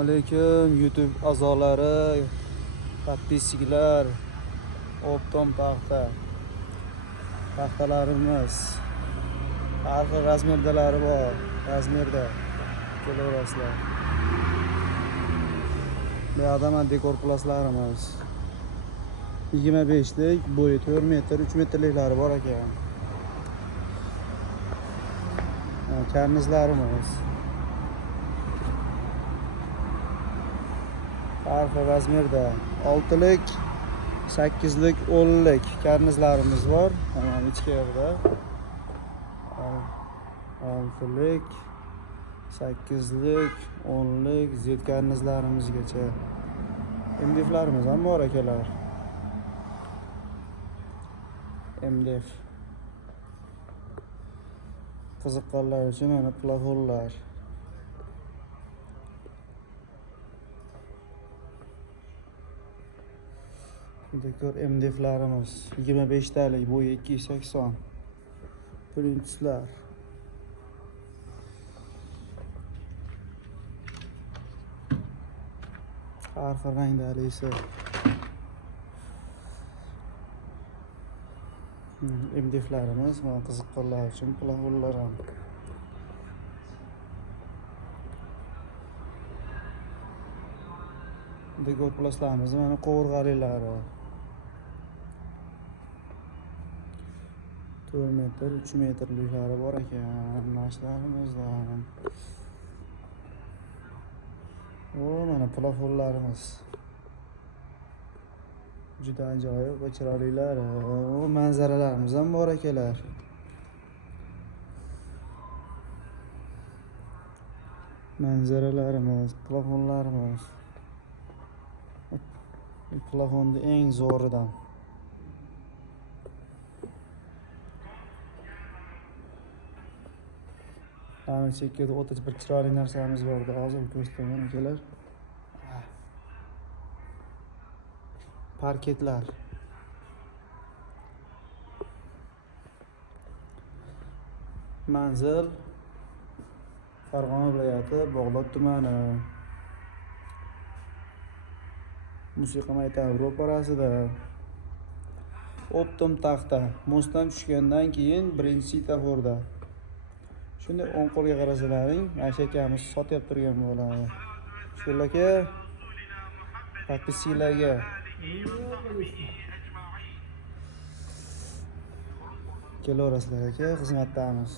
Assalomu alaykum YouTube a'zolari, подписчиклар. Optom taxtalarimiz har xil razmerdalari bor. Razmerda kelaverasizlar. Bu yoqda mana dekor plaslarimiz 25 lik, bo'yi 4 metr, 3 metrliklari bor ekan. Karnizlarimiz har xil razmerda 6 lik, 8 lik, 10 lik karnizlarimiz bor. Mana ichki yoqda 6 lik, 8 lik, 10 lik Z karnizlarimizgacha. MDFlarimiz ham bor akalar. MDF qiziqqanlar uchun mana plafonlar. Dekor MDFlarimiz 25 talik, bo'yi 280. Printslar. Har xil rangdalisi. MDFlarimiz mana qiziqqanlar uchun plafonlar ham. Dekor plaslarimiz mana qovurg'aliklari. 4 metr, 3 metrliklari bor ekan nashlarimizdan. Mana plafonlarimiz. Juda ajoyib va chiroylilar. Manzaralarimiz ham bor akalar. Manzaralarimiz, plafonlarimiz. Plafonni eng zo'ridan. Ana chekkada o'ta bir chiroyli narsamiz bor edi. Hozir ko'rsataman akalar. Parketlar. Manzil Farg'ona viloyati, Bog'dod tumani. Musiqa maktabi ro'parasida. Optom taxta. Mostdan tushgandan keyin birinchi svetoforda. Shunday o'ng qo'lga qarasalaring, Aysha akamiz sotib turgan bo'ladi. Shular aka, podpiskilarga kelaverasizlar aka, xizmatdamiz.